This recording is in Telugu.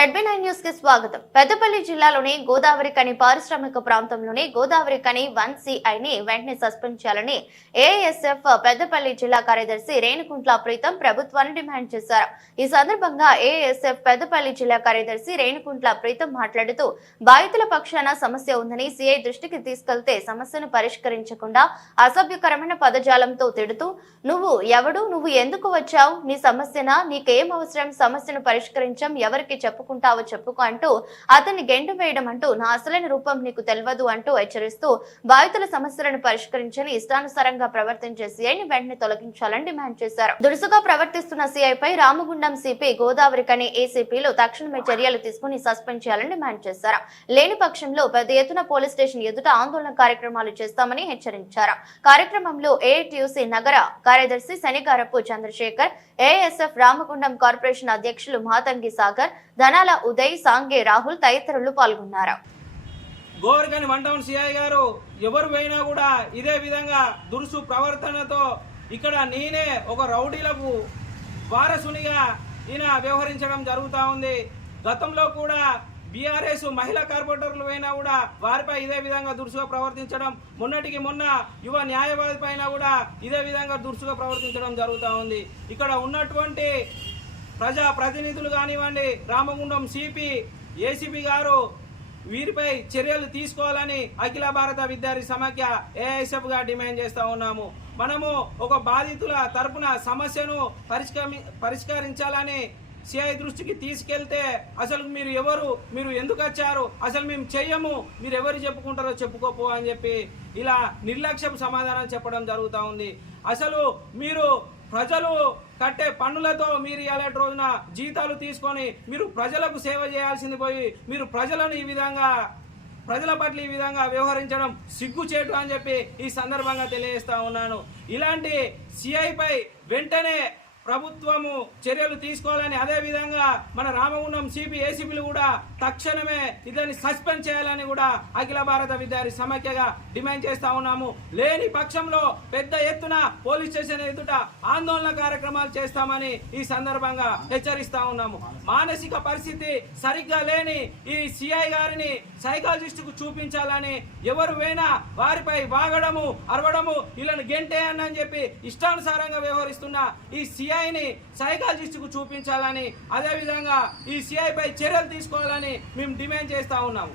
జడ్బీ నైన్ న్యూస్కి స్వాగతం. పెద్దపల్లి జిల్లాలోని గోదావరి కని పారిశ్రామిక ప్రాంతంలోని గోదావరి కని వన్ సిఐని వెంటనే సస్పెండ్ చేయాలని ఏఎస్ఎఫ్ పెద్దపల్లి జిల్లా కార్యదర్శి రేణుకుంట్ల ప్రీతం ప్రభుత్వాన్ని డిమాండ్ చేశారు. ఈ సందర్భంగా ఏఎస్ఎఫ్ పెద్దపల్లి జిల్లా కార్యదర్శి రేణుకుంట్ల ప్రీతం మాట్లాడుతూ బాధితుల పక్షాన సమస్య ఉందని సిఐ దృష్టికి తీసుకెళ్తే సమస్యను పరిష్కరించకుండా అసభ్యకరమైన పదజాలంతో తిడుతూ నువ్వు ఎవడు? నువ్వు ఎందుకు వచ్చావు? నీ సమస్యనా? నీకేం అవసరం? సమస్యను పరిష్కరించం? ఎవరికి చెప్పుకుంటావో చెప్పుకో అంటూ అతన్ని గెంటు వేయడం అంటూ నా అసలైన రూపం నీకు తెలియదు అంటూ హెచ్చరిస్తూ బాధితుల సమస్యలను పరిష్కరించని ఇష్టానుసారంగా ప్రవర్తించే సీఐని వెంటనే తొలగించాలని డిమాండ్ చేశారు. దురుసుగా ప్రవర్తిస్తున్న సీఐపై రామగుండం సిపి గోదావరి కని ఏసీపీలు తక్షణమే చర్యలు తీసుకుని సస్పెండ్ చేయాలని డిమాండ్ చేశారు. లేని పక్షంలో పెద్ద ఎత్తున పోలీస్ స్టేషన్ ఎదుట ఆందోళన కార్యక్రమాలు చేస్తామని హెచ్చరించారు. కార్యక్రమంలో ఏఐటియుసి నగర కార్యదర్శి శనికారపు చంద్రశేఖర్ ఏఎస్ఎఫ్ రామగుండం కార్పొరేషన్ అధ్యక్షులు మాతంగి సాగర్ ధన ధనాల ఉదయ్ సాంగే రాహుల్ తదితరులు పాల్గొన్నారు. గోవర్గని వన్ టౌన్ సిఐ గారు ఎవరు పోయినా కూడా ఇదే విధంగా దురుసు ప్రవర్తనతో ఇక్కడ నేనే ఒక రౌడీలకు వారసునిగా ఈయన వ్యవహరించడం జరుగుతూ ఉంది. గతంలో కూడా బీఆర్ఎస్ మహిళా కార్పొరేటర్లు అయినా కూడా వారిపై ఇదే విధంగా దురుసుగా ప్రవర్తించడం మొన్నటికి మొన్న యువ న్యాయవాది పైన కూడా ఇదే విధంగా దురుసుగా ప్రవర్తించడం జరుగుతూ ఉంది. ఇక్కడ ఉన్నటువంటి ప్రజా ప్రతినిధులు కానివ్వండి రామగుండం సిపి ఏసీపీ గారు వీరిపై చర్యలు తీసుకోవాలని అఖిల భారత విద్యార్థి సమాఖ్య ఏఐఎస్ఎఫ్గా డిమాండ్ చేస్తూ ఉన్నాము. మనము ఒక బాధితుల తరపున సమస్యను పరిష్కరి పరిష్కరించాలని సిఐ దృష్టికి తీసుకెళ్తే అసలు మీరు ఎవరు మీరు ఎందుకు వచ్చారు అసలు మేము చెయ్యము మీరు ఎవరు చెప్పుకుంటారో చెప్పుకోపో అని చెప్పి ఇలా నిర్లక్ష్యం సమాధానం చెప్పడం జరుగుతూ ఉంది. అసలు మీరు ప్రజలు కట్టే పన్నులతో మీరు ఇలాంటి రోజున జీతాలు తీసుకొని మీరు ప్రజలకు సేవ చేయాల్సింది పోయి మీరు ప్రజలను ఈ విధంగా ప్రజల పట్ల ఈ విధంగా వ్యవహరించడం సిగ్గుచేటు అని చెప్పి ఈ సందర్భంగా తెలియజేస్తా ఉన్నాను. ఇలాంటి సిఐపై వెంటనే ప్రభుత్వము చర్యలు తీసుకోవాలని అదే విధంగా మన రామగుండం సిపి ఏసీపీలు కూడా తక్షణమే ఇతన్ని సస్పెండ్ చేయాలని కూడా అఖిల భారత విద్యార్థి సమాఖ్యగా డిమాండ్ చేస్తా ఉన్నాము. లేని పక్షంలో పెద్ద ఎత్తున పోలీస్ స్టేషన్ ఎదుట ఆందోళన కార్యక్రమాలు చేస్తామని ఈ సందర్భంగా హెచ్చరిస్తా ఉన్నాము. మానసిక పరిస్థితి సరిగ్గా లేని ఈ సిఐ గారిని సైకాలజిస్ట్కు చూపించాలని ఎవరు వేనా వారిపై వాగడము అరవడము వీళ్ళని గెంటేయని అని చెప్పి ఇష్టానుసారంగా వ్యవహరిస్తున్న ఈ సిఐని సైకాలజిస్ట్కు చూపించాలని అదేవిధంగా ఈ సిఐపై చర్యలు తీసుకోవాలని మేము డిమాండ్ చేస్తూ ఉన్నాము.